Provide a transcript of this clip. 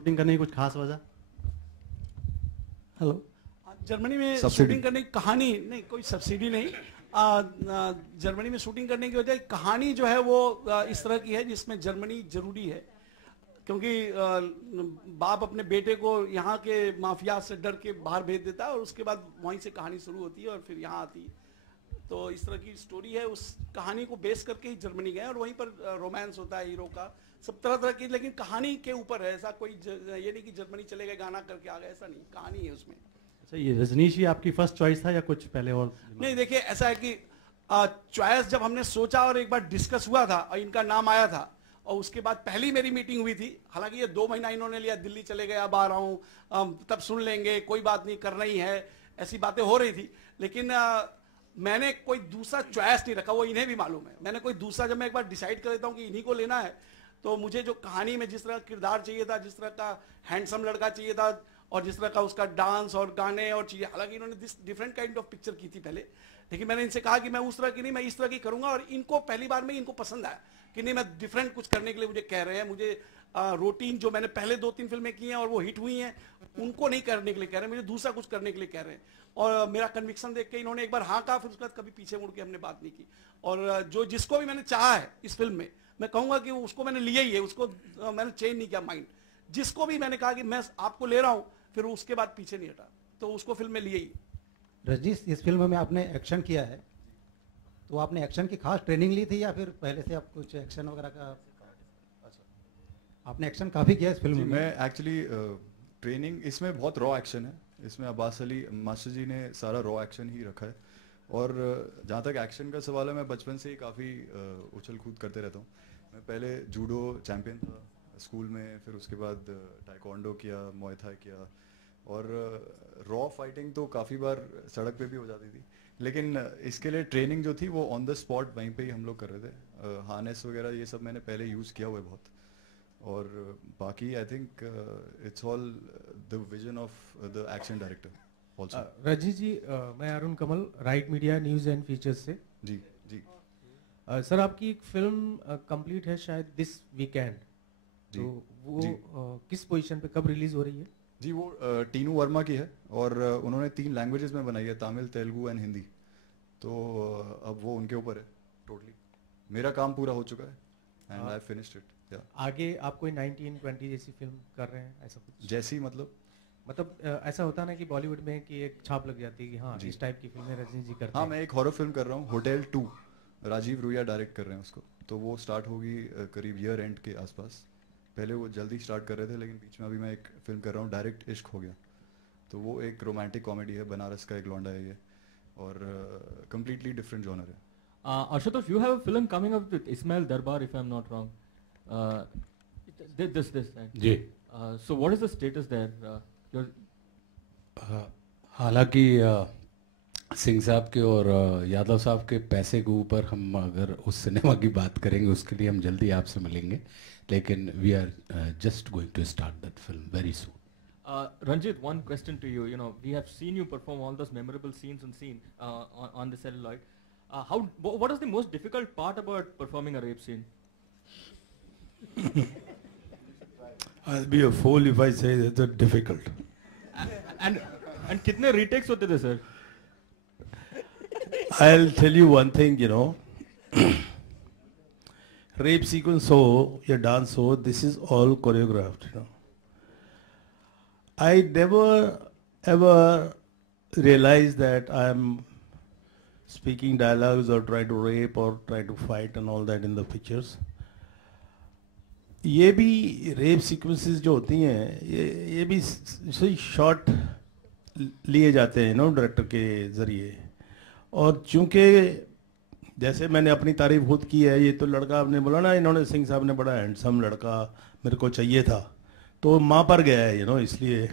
Shooting करने की कुछ खास वजह? हेलो। जर्मनी में शूटिंग करने की कहानी नहीं, कोई सब्सिडी नहीं। जर्मनी में शूटिंग करने की वजह कहानी जो है वो इस तरह की है जिसमें जर्मनी जरूरी है, क्योंकि बाप अपने बेटे को यहाँ के माफिया से डर के बाहर भेज देता है और उसके बाद वहीं से कहानी शुरू होती है और फिर यहाँ आती है। तो इस तरह की स्टोरी है, उस कहानी को बेस करके ही जर्मनी गए और वहीं पर रोमांस होता है हीरो का, सब तरह तरह की, लेकिन कहानी के ऊपर है। ऐसा कोई ये नहीं कि जर्मनी चले गए गाना करके आ गए, ऐसा नहीं, कहानी है उसमें। अच्छा, ये रजनीश ही आपकी फर्स्ट चॉइस था या कुछ पहले और? नहीं, देखिए ऐसा है कि चॉइस जब हमने सोचा और एक बार डिस्कस हुआ था और इनका नाम आया था और उसके बाद पहली मेरी मीटिंग हुई थी, हालांकि ये 2 महीना इन्होंने लिया, दिल्ली चले गए, अब आ रहा हूँ, तब सुन लेंगे, कोई बात नहीं, करना ही है, ऐसी बातें हो रही थी। लेकिन मैंने कोई दूसरा चॉइस नहीं रखा, वो इन्हें भी मालूम है। मैंने कोई दूसरा, जब मैं एक बार डिसाइड कर देता हूँ कि इन्हीं को लेना है, तो मुझे जो कहानी में जिस तरह का किरदार चाहिए था, जिस तरह का हैंडसम लड़का चाहिए था और जिस तरह का उसका डांस और गाने और चीजें, हालांकि इन्होंने डिफरेंट काइंड ऑफ पिक्चर की थी पहले, लेकिन मैंने इनसे कहा कि मैं उस तरह की नहीं, मैं इस तरह की करूंगा। और इनको पहली बार में इनको पसंद आया कि नहीं, मैं डिफरेंट कुछ करने के लिए मुझे कह रहे हैं। मुझे रूटीन जो मैंने पहले 2-3 फिल्में की हैं और वो हिट हुई हैं, उनको नहीं करने के लिए कह रहे हैं, मुझे दूसरा कुछ करने के लिए कह रहे हैं। और मेरा कन्विक्शन देख के इन्होंने एक बार हाँ कहा, फिर उसके बाद कभी पीछे मुड़ के हमने बात नहीं की। और जो जिसको भी मैंने चाहा है इस फिल्म में, मैं कहूंगा कि उसको मैंने लिया ही है, उसको मैंने चेंज नहीं किया माइंड। जिसको भी मैंने कहा कि मैं आपको ले रहा हूं, फिर उसके बाद पीछे नहीं हटा, तो उसको फिल्म में लिया ही। रजनीश, इस फिल्म में आपने एक्शन किया है, तो आपने एक्शन की खास ट्रेनिंग ली थी या फिर पहले से आप कुछ एक्शन वगैरह का? अच्छा, आपने एक्शन काफ़ी किया इस फिल्म में। मैं एक्चुअली ट्रेनिंग, इसमें बहुत रॉ एक्शन है। इसमें अब्बास अली मास्टर जी ने सारा रॉ एक्शन ही रखा है। और जहाँ तक एक्शन का सवाल है, मैं बचपन से ही काफ़ी उछल कूद करते रहता हूँ। मैं पहले जूडो चैम्पियन था स्कूल में, फिर उसके बाद टाइकोंडो किया, मुay थाई किया, और रॉ फाइटिंग तो काफ़ी बार सड़क पे भी हो जाती थी। लेकिन इसके लिए ट्रेनिंग जो थी वो ऑन द स्पॉट वहीं पे ही हम लोग कर रहे थे। हार्नेस वगैरह ये सब मैंने पहले यूज़ किया हुआ है बहुत। और बाकी I think it's all the vision of the action director also. Rajneesh ji, मैं Arun Kamal, Right Media News and Features से। जी जी। सर, आपकी एक फिल्म कंप्लीट है शायद दिस वीकेंड, तो वो किस पोजीशन पे कब रिलीज हो रही है? जी, वो टीनू वर्मा की है और उन्होंने 3 लैंग्वेजेस में बनाई है, तमिल, तेलुगु एंड हिंदी। तो अब वो उनके ऊपर है टोटली। मेरा काम पूरा हो चुका है एंड आई फिनिश्ड इट। आगे आप कोई 1920 जैसी फिल्म कर रहे हैं, ऐसा कुछ? जैसी मतलब ऐसा होता है ना कि बॉलीवुड में कि एक छाप लग जाती है कि हाँ इस टाइप की फिल्में रजनीश जी करते हाँ, हैं। मैं एक हॉरर फिल्म कर रहा हूँ, होटल 2, राजीव रुइया डायरेक्ट कर रहे हैं उसको। तो वो स्टार्ट होगी करीब ईयर एंड के आसपास। पहले वो जल्दी स्टार्ट कर रहे थे, लेकिन बीच में अभी मैं एक फिल्म कर रहा हूँ, डायरेक्ट इश्क हो गया। तो वो एक रोमांटिक कॉमेडी है, बनारस का एक लौंडा है ये, और कम्प्लीटली डिफरेंट जॉनर है। Ashutosh, you have a film coming up with Ismail Darbar, if I'm not wrong. This right? जी। So what is the status there? हालांकि सिंह साहब के और यादव साहब के पैसे के ऊपर हम अगर उस सिनेमा की बात करेंगे, उसके लिए हम जल्दी आपसे मिलेंगे, लेकिन we are just going to start that film very soon. Ranjit, one question to you. You know, we have seen you perform all those memorable scenes on the celluloid. What is the most difficult part about performing a rape scene? I'll be a fool if I say that it's difficult. And कितने retakes होते थे sir? I'll tell you one thing, you know. Rape sequence हो या dance हो, this is all choreographed, you know. I never ever realized that I'm speaking dialogues or try to rape or try to fight and all that in the pictures. ये भी rape sequences जो होती हैं, ये भी shot लिए जाते हैं नो डायरेक्टर के ज़रिए। और चूंकि जैसे मैंने अपनी तारीफ खुद की है, ये तो लड़का आपने बोला ना, इन्होंने सिंह साहब ने बड़ा हैंडसम लड़का मेरे को चाहिए था, तो माँ पर गया है इसलिए